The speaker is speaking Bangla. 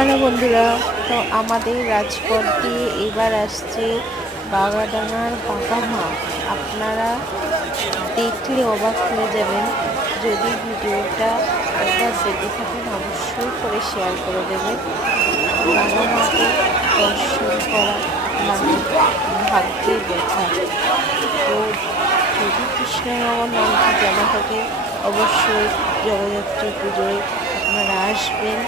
হ্যালো বন্ধুরা, তো আমাদের রাজপথ দিয়ে এবার আসছে বাগাডাঙ্গার বাঘা মাছ। আপনারা দেখলে অবাক হয়ে যাবেন। যদি ভিডিওটা একবার দেখে থাকেন অবশ্যই করে শেয়ার করে দেবেন। বাঘা মাকে দর্শন করা মানে ভাগ্যের ব্যাথা। তো যদি কৃষ্ণনগর নামটি জানা থাকে অবশ্যই জগদ্ধাত্রী পুজোয় আপনারা আসবেন।